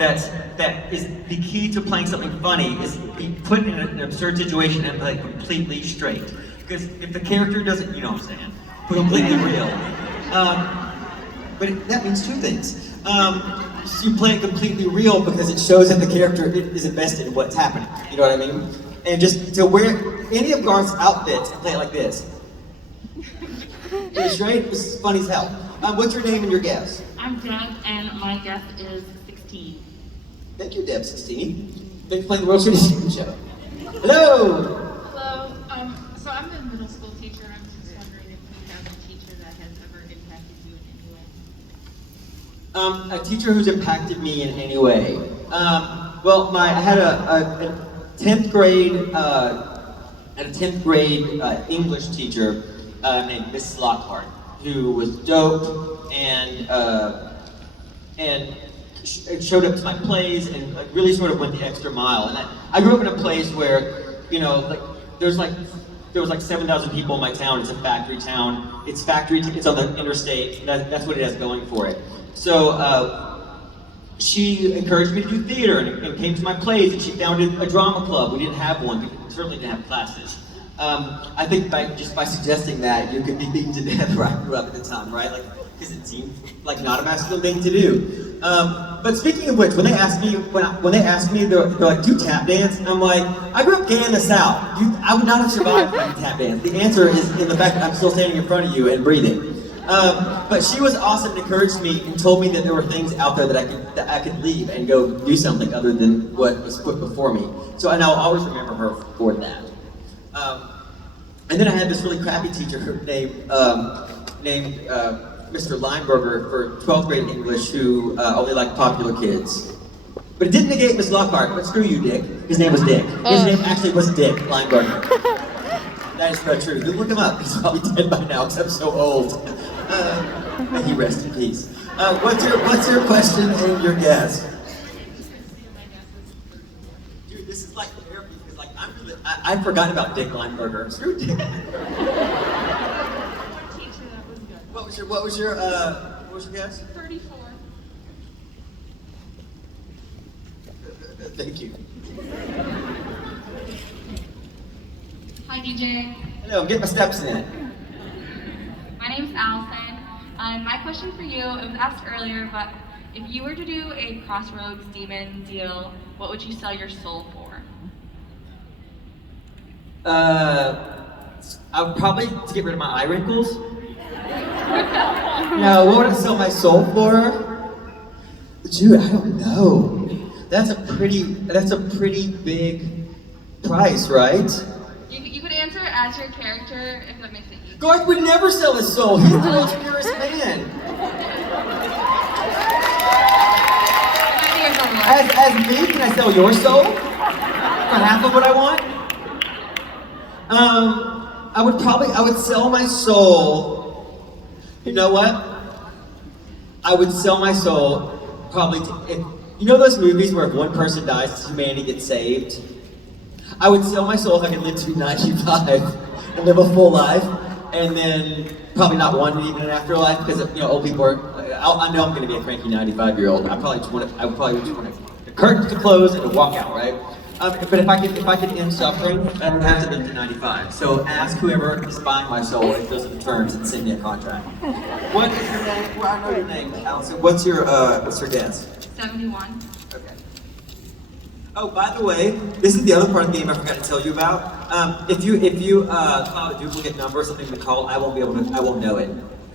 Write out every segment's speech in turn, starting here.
that is the key to playing something funny is be put in an absurd situation and play completely straight. Because if the character doesn't, you know what I'm saying, completely real. But that means two things. You play it completely real because it shows that the character is invested in what's happening. You know what I mean? And just to wear any of Garth's outfits and play it like this. It's straight, this is funny as hell. What's your name and your guess? I'm Deb, and my guess is 16. Thank you, Deb, 16. Thanks for playing the World Series TV show. Hello! Hello. So I'm a middle school teacher. I'm just wondering if you have a teacher that has ever impacted you in any way. A teacher who's impacted me in any way. Well, I had a 10th grade English teacher named Mrs. Lockhart, who was dope and showed up to my plays and really sort of went the extra mile. And I grew up in a place where, you know, like there was like 7,000 people in my town. It's a factory town. It's on the interstate. That's what it has going for it. So she encouraged me to do theater and came to my plays, and she founded a drama club. We didn't have one. We certainly didn't have classes. I think by suggesting that, you could be beaten to death where I grew up at the time, right? Like, because it seemed like not a masculine thing to do. But speaking of which, when they asked me, they're like, "Do you tap dance?" And I'm like, "I grew up gay in the South. I would not have survived if I could tap dance." The answer is in the fact that I'm still standing in front of you and breathing. But she was awesome and encouraged me and told me that there were things out there that I could leave and go do something other than what was put before me. So and I'll always remember her for that. And then I had this really crappy teacher named Mr. Lineberger for 12th grade English who only liked popular kids. But it didn't negate Miss Lockhart, but screw you, Dick. His name was Dick. His name actually was Dick Lineberger. That is not true. Look him up. He's probably dead by now because I'm so old. May he rest in peace. What's your question and your guess? Dude, this is like therapy because like I've forgotten about Dick Lineberger. Screw Dick. What was your guess? 34. Thank you. Hi, DJ. Hello, get my steps in. My name's Allison. My question for you, it was asked earlier, but if you were to do a Crossroads Demon deal, what would you sell your soul for? I would probably to get rid of my eye wrinkles. No, what would I sell my soul for? Dude, I don't know. That's a pretty big price, right? You could answer as your character if that makes it easy. Garth would never sell his soul. He's the most purest man. As me, can I sell your soul for half of what I want? I would sell my soul. You know what? I would sell my soul probably to, you know those movies where if one person dies, humanity gets saved? I would sell my soul if I could live to 95 and live a full life, and then probably not want to even an afterlife because old people are. I know I'm going to be a cranky 95-year-old. I would probably just want the curtains to close and to walk out, right? But if I could end suffering, I would have to live to 95. So ask whoever is buying my soul if those are the terms and send me a contract. What is your name? Well, I know your name, Allison. What's your guess? 71. Okay. Oh, by the way, this is the other part of the game I forgot to tell you about. If you call a duplicate number, something we call, I won't know it.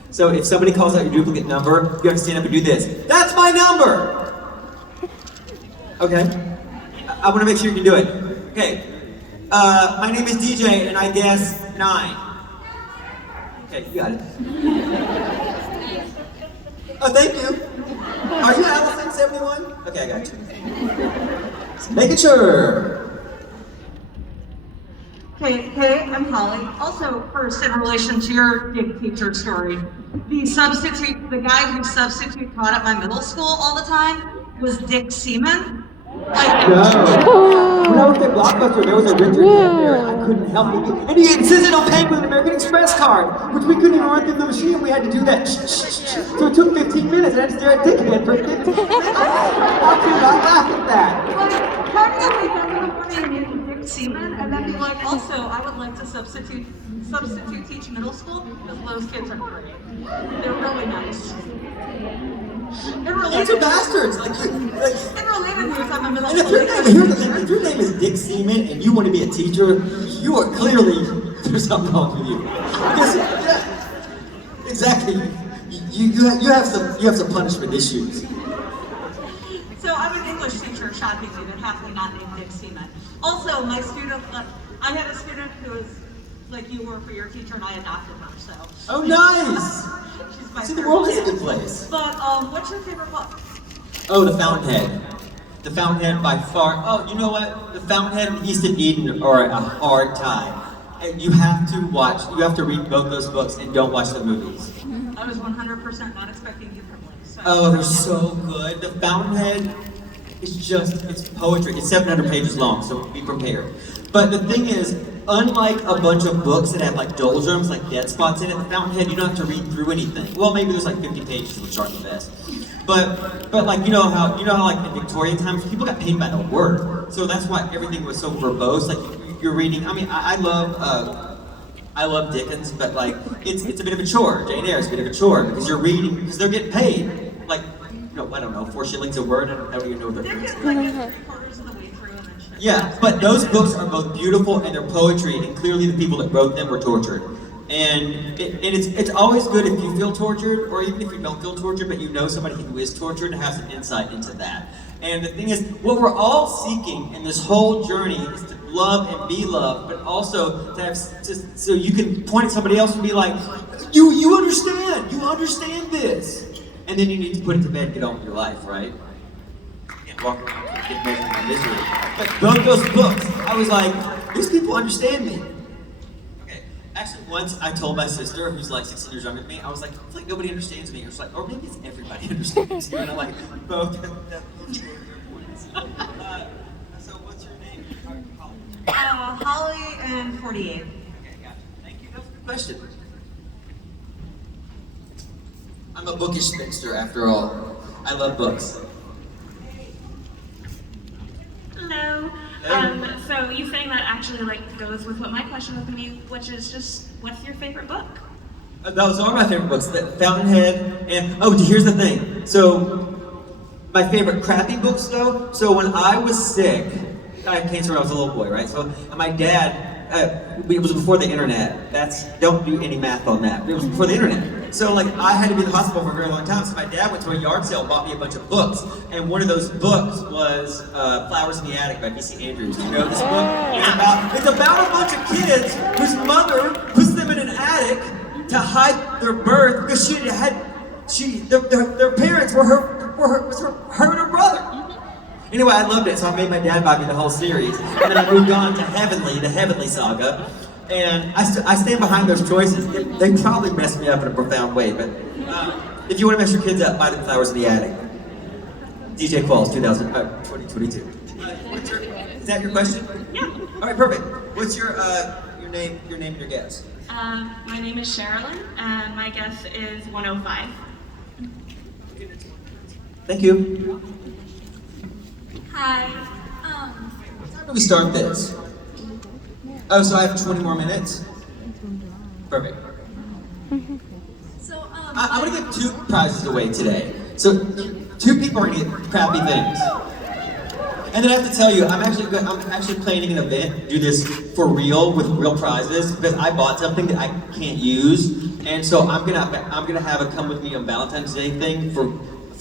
So if somebody calls out your duplicate number, you have to stand up and do this. That's my number. Okay. I want to make sure you can do it. Okay. My name is DJ, and I guess 9. Okay, you got it. Oh, thank you. Are you Allison 71? Okay, I got you. Making sure. Hey, I'm Holly. Also, first, in relation to your Dick teacher story, the guy who substitute taught at my middle school all the time was Dick Seaman. No. When I was at Blockbuster, there was a Richard Head there, and I couldn't help it. And he insisted on paying with an American Express card, which we couldn't even run through the machine. We had to do that. So it took 15 minutes, and I had to stare at Dickhead for 15 minutes. Not too Dick Seaman and then be like, also, I would like to substitute teach middle school because those kids are great. They're really nice. In Those are related, bastards. in related news, I'm a middle And if school your name, teacher. here's the thing, if your name is Dick Seaman and you want to be a teacher, you are clearly, there's something wrong with you. Because, yeah, exactly. You have some punishment issues. So I'm an English teacher, shockingly, that happily not named Dick Seaman. Also, my student, I had a student who was like you were for your teacher, and I adopted her. So. Oh, nice. She's my See, the third world is a kid. good place. But what's your favorite book? Oh, The Fountainhead. The Fountainhead by far. Oh, you know what? The Fountainhead and East of Eden are a hard time. And you have to read both those books and don't watch the movies. I was 100% not expecting you from Liz. So Oh, they're so good. The Fountainhead is it's poetry. It's 700 pages long, so be prepared. But the thing is, unlike a bunch of books that have like doldrums, like dead spots in it, The Fountainhead, you don't have to read through anything. Well, maybe there's like 50 pages, which aren't the best. But like you know how like in Victorian times people got paid by the word, so that's why everything was so verbose. Like you're reading. I mean, I love Dickens, but like it's a bit of a chore. Jane Eyre is a bit of a chore because you're reading because they're getting paid. Like I don't know, 4 shillings a word. I don't even know what they're Dick doing. is like 3/4 of the way through and then shit. Yeah, but those books are both beautiful and they're poetry, and clearly the people that wrote them were tortured. And it's always good if you feel tortured, or even if you don't feel tortured, but you know somebody who is tortured and have some insight into that. And the thing is, what we're all seeking in this whole journey is to love and be loved, but also to have so you can point at somebody else and be like, you understand this, and then you need to put it to bed and get on with your life, right? Walk around and get measured by misery. But both those books, I was like, these people understand me. Okay, actually once I told my sister, who's like 16 years younger than me, I was like, I feel like nobody understands me. I was like, or maybe it's everybody understands me. And I'm like, both. So what's your name? Holly and 48. Okay, gotcha. Thank you, that was a good question. I'm a bookish spinster after all. I love books. Hello. So you saying that actually like goes with what my question was going to be, which is just, what's your favorite book? Those are my favorite books, The Fountainhead, and here's the thing. So, my favorite crappy books though, so when I was sick, I had cancer when I was a little boy, right? So, and my dad, it was before the internet, don't do any math on that, it was before the internet. So like, I had to be in the hospital for a very long time, so my dad went to a yard sale and bought me a bunch of books, and one of those books was Flowers in the Attic by B.C. Andrews. You know this book? It's about a bunch of kids whose mother puts them in an attic to hide their birth because their parents were her and her brother. Anyway, I loved it, so I made my dad buy me the whole series, and then I moved on to the Heavenly Saga, and I stand behind those choices. They probably messed me up in a profound way, but if you want to mess your kids up, buy them Flowers in the Attic. DJ Qualls, 2022. Is that your question? Yeah. All right, perfect. What's your name and your guess? My name is Sherilyn, and my guess is 105. Thank you. Hi. What time do we start this? Oh, so I have 20 more minutes? Perfect. So, I'm gonna give 2 prizes away today. So 2 people are gonna get crappy things. And then I have to tell you, I'm actually planning an event, do this for real with real prizes, because I bought something that I can't use, and so I'm gonna have a come with me on Valentine's Day thing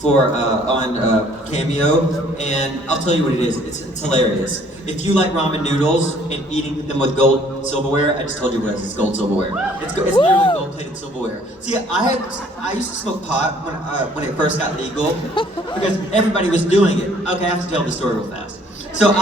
on Cameo, and I'll tell you what it is. It's hilarious. If you like ramen noodles and eating them with gold silverware, I just told you what it is. It's gold silverware. It's literally gold-plated silverware. See, I used to smoke pot when it first got legal because everybody was doing it. Okay, I have to tell the story real fast. So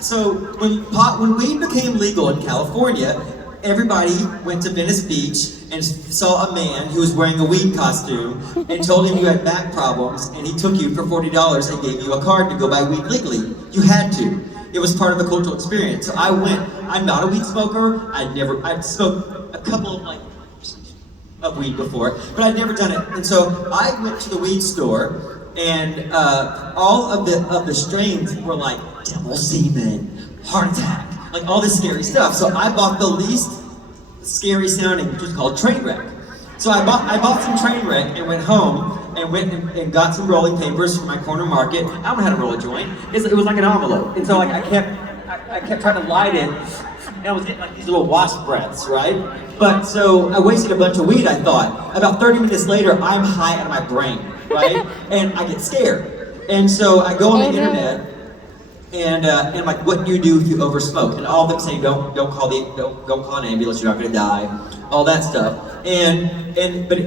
so when weed became legal in California, everybody went to Venice Beach and saw a man who was wearing a weed costume and told him you had back problems, and he took you for $40 and gave you a card to go buy weed legally. You had to. It was part of the cultural experience. So I went. I'm not a weed smoker. I'd smoked a couple of weed before, but I'd never done it. And so I went to the weed store and all of the strains were like devil semen, heart attack, like all this scary stuff. So I bought the least scary sounding, which was called Trainwreck. So I bought some Trainwreck and went home and went and got some rolling papers from my corner market. I don't know how to roll a joint. It was like an envelope, and so like I kept trying to light it, and I was getting like these little wasp breaths, right? But so I wasted a bunch of weed, I thought. About 30 minutes later, I'm high out of my brain, right? And I get scared. And so I go on the internet, and I'm like, what do you do if you oversmoke? And all of them say, don't call an ambulance, you're not gonna die, all that stuff. But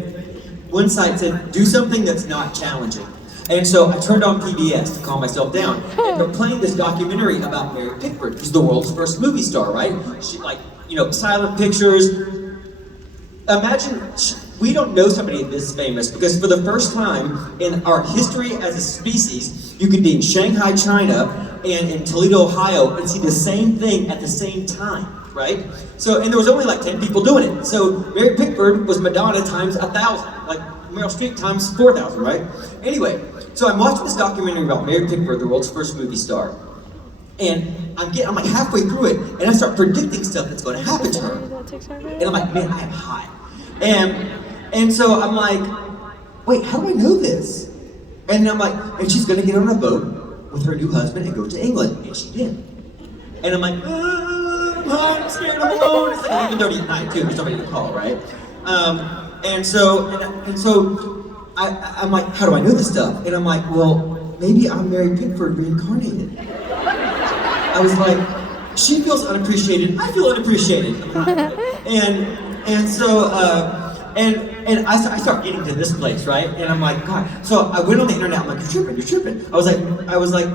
one site said, do something that's not challenging. And so I turned on PBS to calm myself down. And they're playing this documentary about Mary Pickford, who's the world's first movie star, right? She, like, you know, silent pictures. Imagine, we don't know somebody this famous because for the first time in our history as a species, you could be in Shanghai, China, and in Toledo, Ohio, and see the same thing at the same time, right? So, and there was only like 10 people doing it. So Mary Pickford was Madonna times 1,000, like Meryl Streep times 4,000, right? Anyway, so I'm watching this documentary about Mary Pickford, the world's first movie star. And I'm like halfway through it, and I start predicting stuff that's going to happen to her. And I'm like, man, I am high. And so I'm like, wait, how do I know this? And I'm like, and she's going to get on a boat with her new husband and go to England. And she did. And I'm like, I'm scared, I'm alone. It's like 11:30 at night too, there's nobody to call, right? And so I'm like, how do I know this stuff? And I'm like, well, maybe I'm Mary Pickford reincarnated. I was like, she feels unappreciated, I feel unappreciated. And I start getting to this place, right? And I'm like, God. So I went on the internet. I'm like, you're tripping. I was like,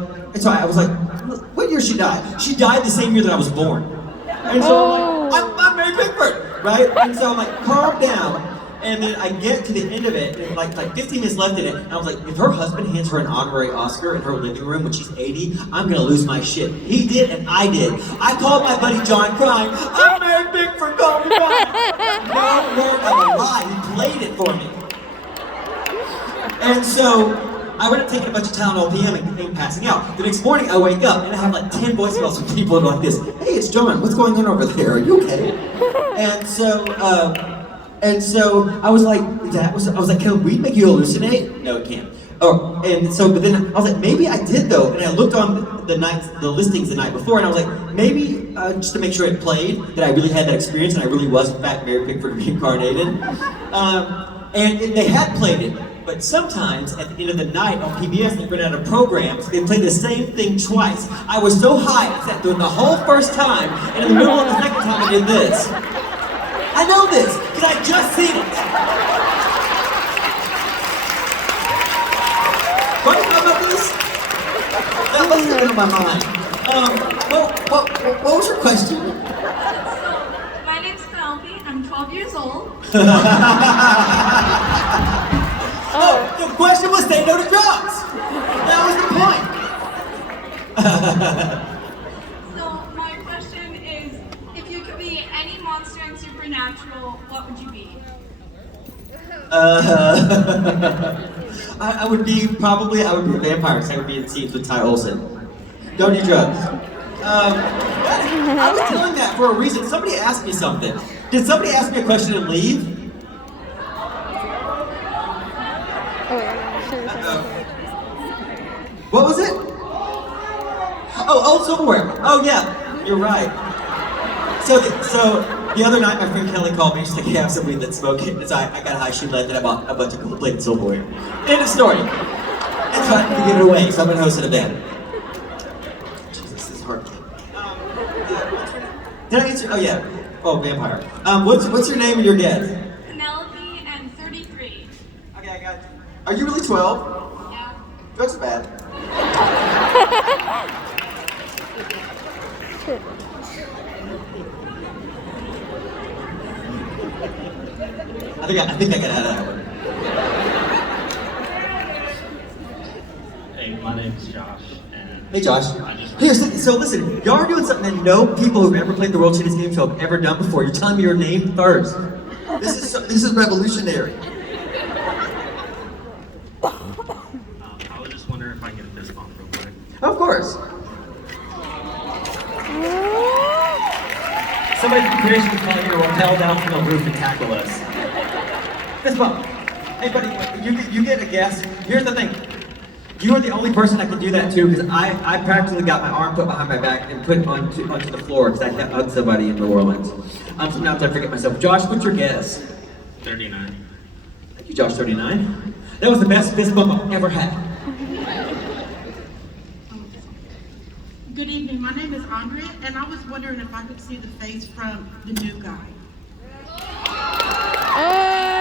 what year she died? She died the same year that I was born. And so I'm like, I'm Mary Pickford, right? And so I'm like, calm down. And then I get to the end of it, and like 15 minutes left in it, and I was like, if her husband hands her an honorary Oscar in her living room when she's 80, I'm gonna lose my shit. He did, and I did. I called my buddy John crying, I'm Mary Pickford, call me back. No word of a lie, he played it for me. And so, I went up taking a bunch of Tylenol PM and passing out. The next morning I wake up and I have like 10 voicemails from people like this. Hey, it's John, what's going on over there? Are you okay? And so I was like, can weed make you hallucinate? No, it can't. But then I was like, maybe I did though. And I looked on the listings the night before, and I was like, maybe just to make sure it played, that I really had that experience, and I really was in fact Mary Pickford reincarnated. And they had played it, but sometimes at the end of the night on PBS, they run out of programs. They play the same thing twice. I was so high, I sat through it the whole first time, and in the middle of the second time I did this. I know this, because I just seen it. What do you know about this? That must have been on my mind. What was your question? My name's Penelope. I'm 12 years old. Oh, the question was say no to drugs. That was the point. So my question is, if you could be any monster in Supernatural, what would you be? I would be a vampire, because I would be in scenes with Ty Olsson. Don't do drugs. I was telling that for a reason. Somebody asked me something. Did somebody ask me a question and leave? What was it? Oh, silverware. Oh yeah, you're right. So the other night, my friend Kelly called me. She's like, "Hey, I have somebody that's smoking." And so I got high. She left, and I bought a bunch of gold-plated silverware. End of story. And so I had to give it away. So I'm gonna host an event. Jesus, this is hard. Did I answer? Oh yeah. Oh, vampire. What's your name and your guess? Penelope and 33. Okay, I got you. Are you really 12? Yeah. Drugs are bad. I think I got out of that one. Hey, my name's Josh, and Hey Josh. Here, so listen, y'all are doing something that no people who've ever played the World Tennis Game Show have ever done before. You're telling me your name first. This is revolutionary. I'm if I can get a fist bump real quick. Of course. Somebody from creation is calling you to rappel down from the roof and tackle us. Fist bump. Hey, buddy, you get a guess. Here's the thing. You are the only person I can do that to because I practically got my arm put behind my back and put onto the floor because I hit hugged somebody in New Orleans. Sometimes I forget myself. Josh, what's your guess? 39. Thank you, Josh, 39. That was the best fist bump I've ever had. Good evening, my name is Andrea, and I was wondering if I could see the face from the new guy.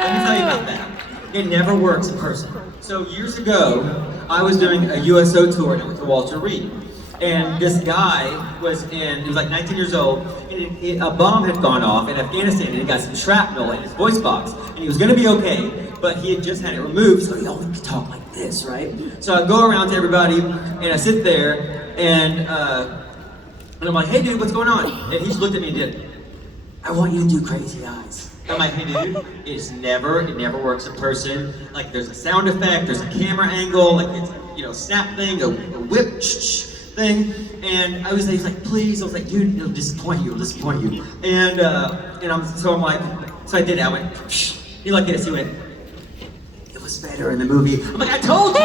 Let me tell you about that. It never works in person. So years ago, I was doing a USO tour and I went to Walter Reed. And this guy he was like 19 years old, and a bomb had gone off in Afghanistan and he got some shrapnel in his voice box. And he was gonna be okay, but he had just had it removed, so he only could talk like this, right? So I go around to everybody and I sit there and I'm like, hey dude, what's going on? And he just looked at me and did, I want you to do crazy eyes. I'm like, hey dude, it never works in person. Like there's a sound effect, there's a camera angle, like it's snap thing, a whip thing. And he's like, please. I was like, dude, it'll disappoint you. And so I did it. I went, shh. He like this. He went, it was better in the movie. I'm like, I told you.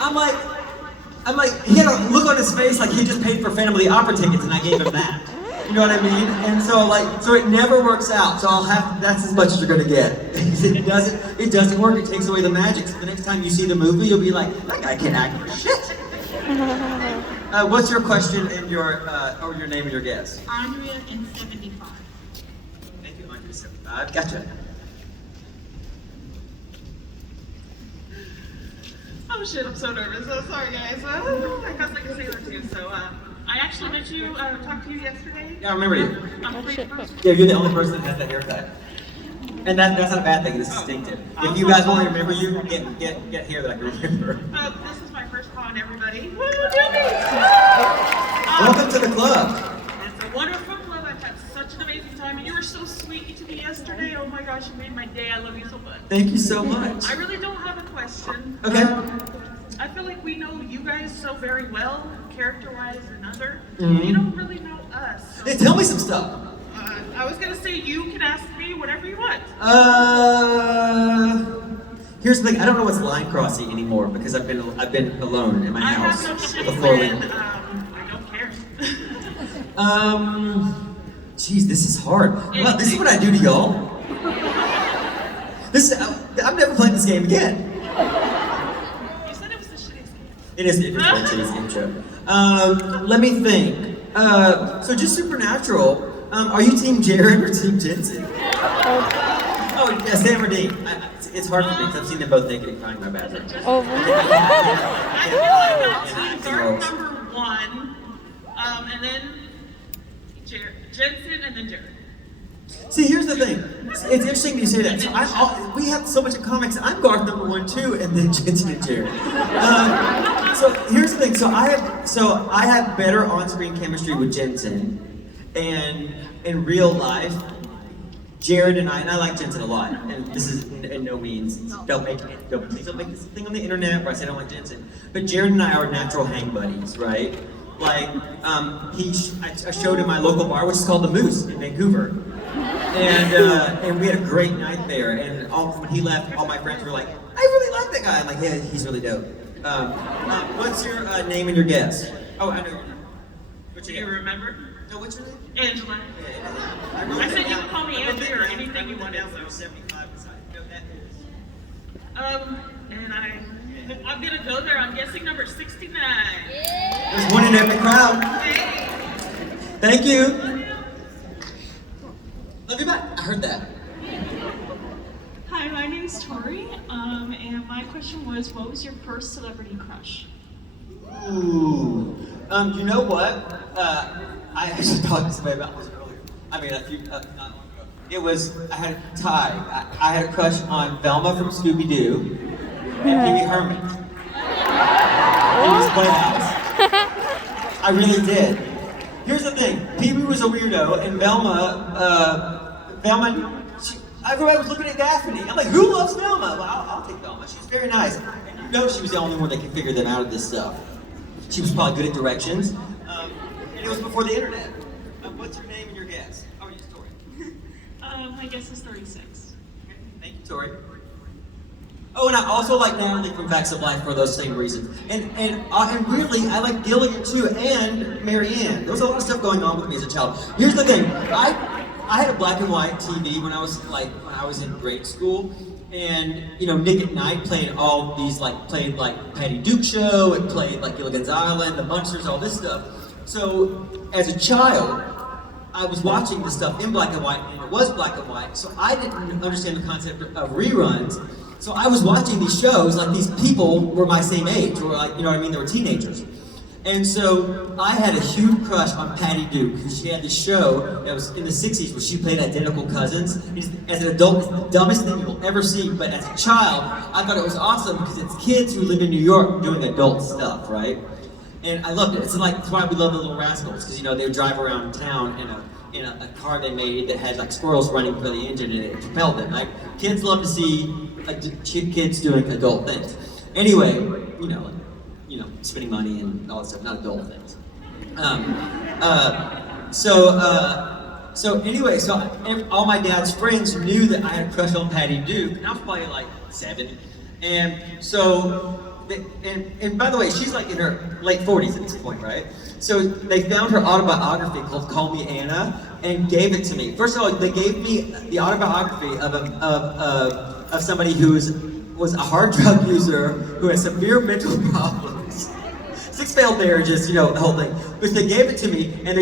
I'm like, he had a look on his face like he just paid for Phantom of the Opera tickets, and I gave him that. You know what I mean? And so it never works out. So that's as much as you're gonna get. It doesn't work. It takes away the magic. So the next time you see the movie, you'll be like, that guy can't act for shit. What's your question and your name and your guess? Andrea in 75. Thank you, Andrea 75. Gotcha. Oh shit, I'm so nervous. I'm sorry, guys. I guess I can say that too. So, I actually met you, talked to you yesterday. Yeah, I remember you. I'm pretty Yeah, you're the only person that has that haircut. And that's not a bad thing, it's distinctive. If you guys want to remember you, get hair that I can remember. This is my first con, everybody. Woo, Welcome to the club. It's a wonderful club. I've had such an amazing time. And you were so sweet to me yesterday. Oh my gosh, you made my day. I love you so much. Thank you so much. I really don't have a question. Okay. I feel like we know you guys so very well, character-wise and other. Mhm. You don't really know us. So, Hey, tell me some stuff. I was gonna say you can ask me whatever you want. Here's the thing. I don't know what's line crossing anymore because I've been alone in my I house have no shame before we. and I don't care. Geez, this is hard. Wow, this is what I do to y'all. I'm never playing this game again. You said it was the shittiest game. It is the shittiest game show. Let me think. So just Supernatural. Are you Team Jared or Team Jensen? Oh, yeah, Sam or Dean. It's hard for me because I've seen them both naked and crying in my bathroom. I got Team Dark number 1, and then Jensen, and then Jared. See, here's the thing. It's interesting you say that. So we have so much in comics. I'm Garth number 1 too, and then Jensen and Jared. So here's the thing. So I have better on-screen chemistry with Jensen, and in real life, Jared and I like Jensen a lot. And this is in no means please don't make this thing on the internet where I say I don't like Jensen. But Jared and I are natural hang buddies, right? Like I showed in my local bar, which is called the Moose in Vancouver. And we had a great night there. And when he left, all my friends were like, I really like that guy. I'm like, yeah, he's really dope. What's your name and your guess? Oh, I know. Do you remember? No, what's your name? Angela. I said you could call me Angie or anything you wanted. So. 75 beside. No, that is. And I'm gonna go there. I'm guessing number 69. There's one in every crowd. Hey. Thank you. Love you back. I heard that. Hi, my name is Tori, and my question was, what was your first celebrity crush? Ooh. You know what? I actually talked to somebody about this earlier. I mean, not long ago. It was, I had a tie. I had a crush on Velma from Scooby-Doo and Pee Wee Herman. In his playhouse. I really did. Here's the thing. Pee Wee was a weirdo, and everybody was looking at Daphne. I'm like, who loves Velma? Well, I'll take Velma. She's very nice. And know she was the only one that could figure them out of this stuff. She was probably good at directions. And it was before the internet. What's your name and your guess? Oh, your story. My guess is 36. Okay, thank you, Tori. Oh, and I also like Natalie from Facts of Life for those same reasons. And weirdly, I like Gillian too, and Marianne. There was a lot of stuff going on with me as a child. Here's the thing, I had a black and white TV when I was in grade school, and Nick at Night played all these played Patty Duke Show, it played Gilligan's Island, The Munsters, all this stuff. So as a child, I was watching this stuff in black and white, and it was black and white, so I didn't understand the concept of reruns. So I was watching these shows like these people were my same age, or they were teenagers. And so I had a huge crush on Patty Duke, because she had this show that was in the 60s where she played identical cousins. As an adult, it's the dumbest thing you'll ever see, but as a child, I thought it was awesome because it's kids who live in New York doing adult stuff, right? And I loved it. It's that's why we love the Little Rascals, because they would drive around town in a car they made that had squirrels running for the engine and it propelled them. Kids love to see kids doing adult things. Anyway, spending money and all that stuff, not adult things. So all my dad's friends knew that I had a crush on Patty Duke, and I was probably 7. And so, and by the way, she's in her late 40s at this point, right? So they found her autobiography called Call Me Anna and gave it to me. First of all, they gave me the autobiography of somebody who was a hard drug user who had severe mental problems, 6 failed marriages, the whole thing. But they gave it to me, and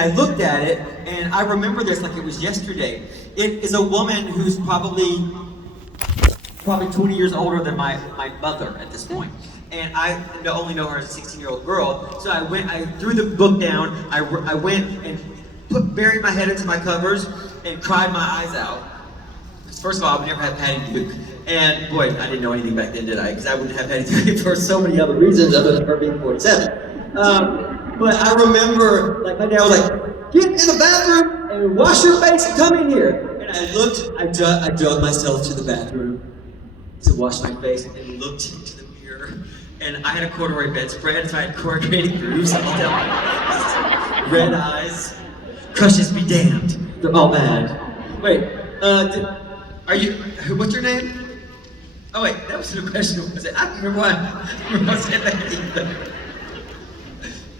I looked at it, and I remember this like it was yesterday. It is a woman who's probably 20 years older than my mother at this point. And I only know her as a 16-year-old girl. So I threw the book down, I went and buried my head into my covers and cried my eyes out. First of all, I've never had Patty Duke. And boy, I didn't know anything back then, did I? Because I wouldn't have Patty Duke for so many other reasons other than her being 47. But I remember, my dad was like, get in the bathroom and wash your face and come in here. And I looked, I drug myself to the bathroom to wash my face and looked into the mirror. And I had a corduroy bedspread, so I had corrugated grooves all down my face. Red eyes. Crushes be damned. They're all bad. Wait, what's your name? Oh wait, that wasn't a question, was it? I don't remember why I said that either.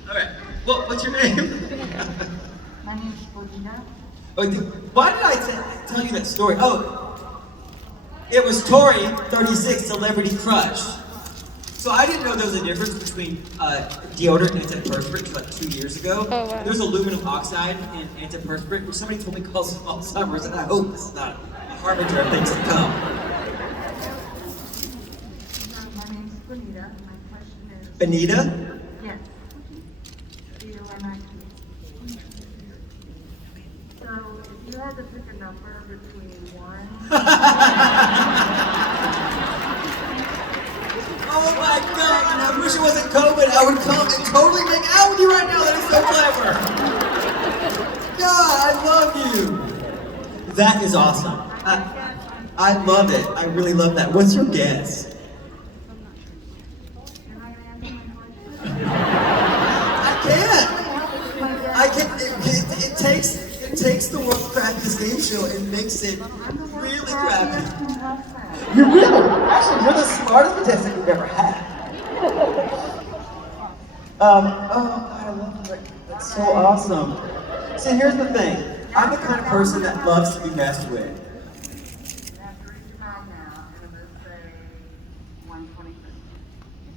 Alright, well, what's your name? My name is Bonita. Why did I tell you that story? Oh, it was Tori, 36, Celebrity Crush. So I didn't know there was a difference between deodorant and antiperspirant until 2 years ago. Oh, wow. There's aluminum oxide in antiperspirant, which somebody told me causes Alzheimer's, and I hope this is not a harbinger of things to come. My name is Bonita. My question is... Benita? Yes. B-O-N-I-T. So, if you had to pick a number between 1... Oh my God, I wish it wasn't COVID. I would come and totally make out with you right now. That is so clever. God, I love you. That is awesome. I love it. I really love that. What's your guess? I can't. It takes the world's crappiest game show and makes it really crappy. You're you're the smartest contestant we've ever had. I love that. That's so awesome. See, here's the thing. I'm the kind of person that loves to be messed with. After each round now, and I'm going to say 127.